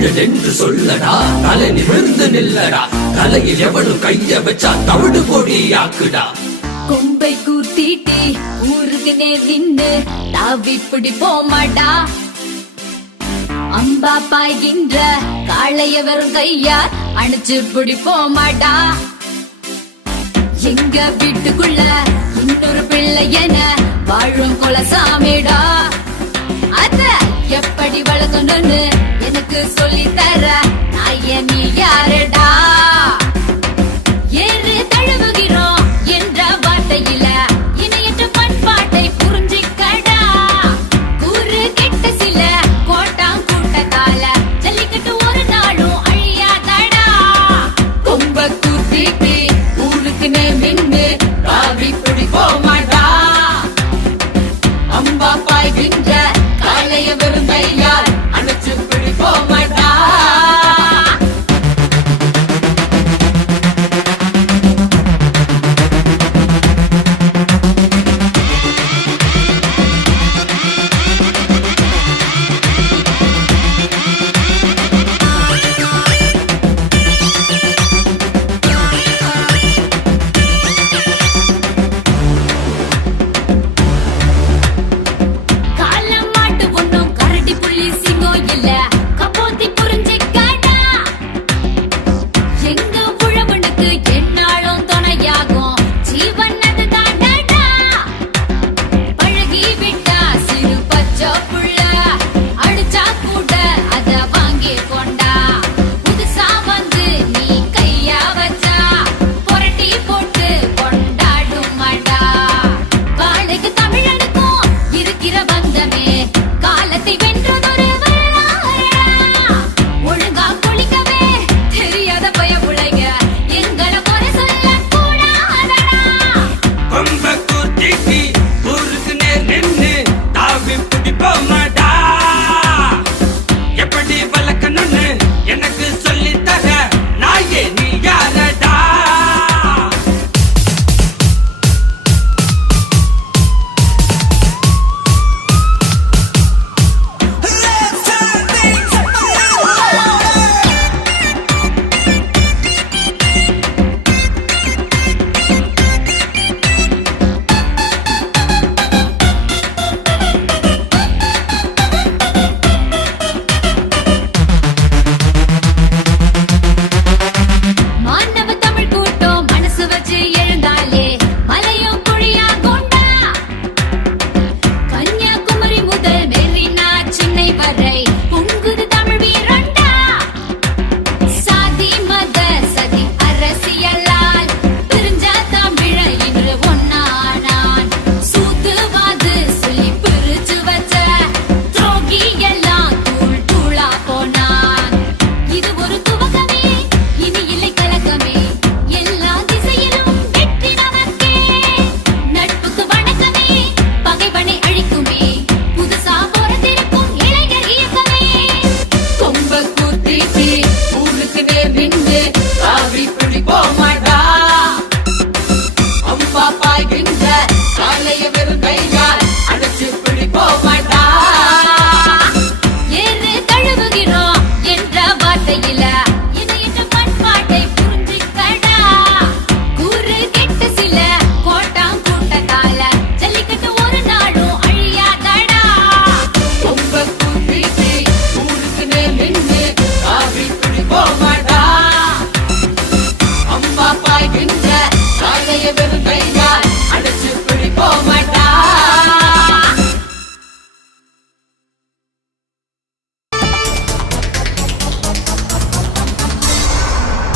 தமிழன் என்று சொல்லடா, தலை நிமிர்ந்து நில்லடா, தலையில் எவனும் கைய வச்சா தவிடு பொடியாக்குடா. கொம்பை கூத்திட்டி ஊருக்கு நேர் நின்று தாவி பிடிப்போமாடா, அம்பா பாய்கின்ற காளைய வெறும் கையால் அணைச்சு பிடிப்போமாடா. எங்க வீட்டுக்குள்ள இன்னொரு பிள்ளையன வாழும் குலசாமிடா, அத எப்படி வளர்க்கணும்னு எனக்கு சொல்லி தர நாய நீ யாருடா. ஏறு தழுவுகிறோம் என்ற வார்த்தையில இணையற்ற பண்பாட்டை புரிஞ்சிக்கடா. கூறு கெட்ட சில கோட்டாம் கூட்டத்தால ஜல்லிக்கட்டு ஒரு நாளும் அழியாதடா. கொம்ப கூத்திட்டு ஊருக்கு நின்று ராவி பிடிப்போமாடா, அம்பா பாய்கின்ற காளைய வெறும் கையால் அணைச்சு பிடிப்போமாடா.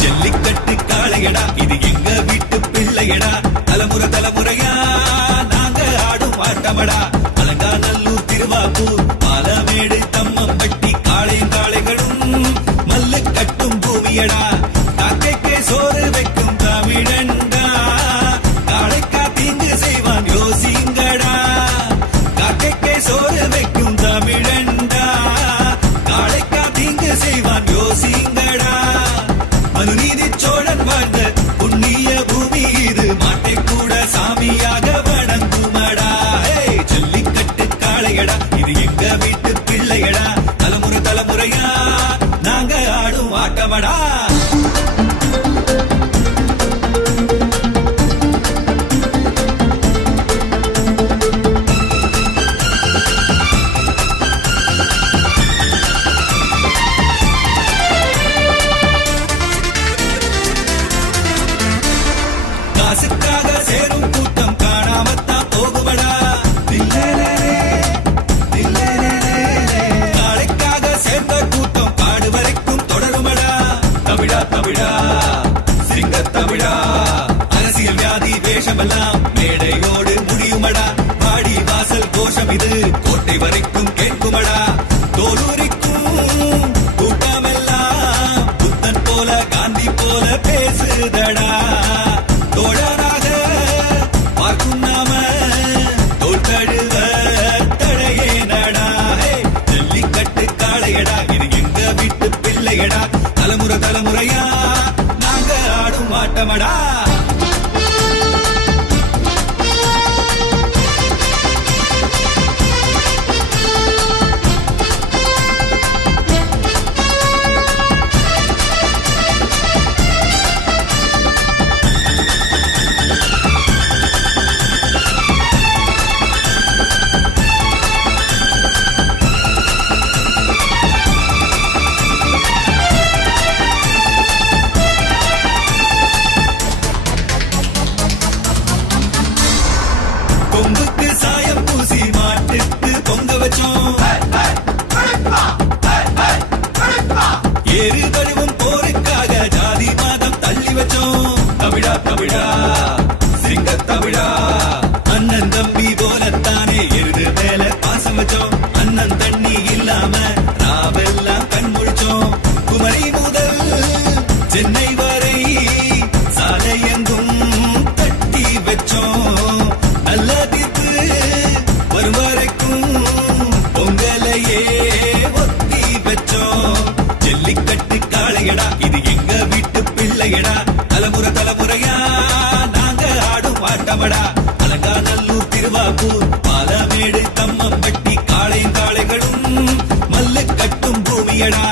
ஜல்லிக்கட்டு காளையடா, இது எங்க வீட்டு பிள்ளையடா, தலைமுறை தலைமுறையா நாங்க ஆடும் ஆட்டமடா. அலங்காநல்லூர், திருவாக்கூர், பாலமேடு, தம்மம்பட்டி, காளையும் காளைகளும் மல்லு கட்டும் பூமியடா. காக்கைக்கே சோறு வைக்கும் தமிழண்டா, காளைக்கா தீங்கு செய்வான் யோசிங்கடா. காக்கைக்கே சோறு வைக்கும் தமிழண்டா, காளைக்கா தீங்கு செய்வான் யோசிங்கடா. மனுநீதி சோழன் வாழ்ந்த புண்ணிய பூமி இது, மாட்டை கூட சாமியாக வணங்குமடா. ஜல்லிக்கட்டு காளையடா, இது எங்க வீட்டு பிள்ளையடா, தலைமுறை தலைமுறையா ஆட்டமடா காசுக்காக சேரும் கூட்டம் காணாமத்தான் போகுமடா நாளைக்காக சேர்ந்த கூட்டம் பாடு வரைக்கும் தொடருமடா தமிழா தமிழா சிங்க தமிழா அரசியல் வியாதி வேஷமெல்லாம் மேடையோடு முடியுமடா வாடி வாசல் கோஷம் இது கோட்டை வரைக்கும் கேட்குமடா தோலூரிக்கும் கூட்டமெல்லாம் புத்தன் போல காந்தி போல பேசுதடா தோழராக பார்க்கும் நாம தோல் தழுவ தடையே நடா ஜல்லிக்கட்டு காளையடா இது எங்க வீட்டு பிள்ளையடா தலைமுறை தலைமுறையா நாங்க ஆடும் ஆட்டமடா கொம்புக்கு சாயம் பூசி மாட்டுக்கு பொங்க வச்சோம் ஏறு தழுவும் போருக்காக ஜாதி மாதம் தள்ளி வச்சோம் தமிழா தமிழா சிங்க தமிழா அண்ணன் தம்பி போலத்தானே எருது மேல பாசம் வச்சோம் அண்ணன் தண்ணி இல்லாம ராவெல்லாம் கண் முழிச்சோம் குமரி முதல் சென்னை வரை சாலை எங்கும் தட்டி வச்சோம் நல்ல தீர்ப்பு வரும் வரைக்கும் பொங்கலையே ஒத்தி வச்சோம் ஜல்லிக்கட்டு காளையடா இது எங்க வீட்டு பிள்ளையடா தலைமுறை தலைமுறையா நாங்க ஆடும் ஆட்டமடா அலங்காநல்லூர் திருவாக்கூர் பாலமேடு தம்மம்பட்டி காளையும் காளைகளும் மல்லு கட்டும் பூமியடா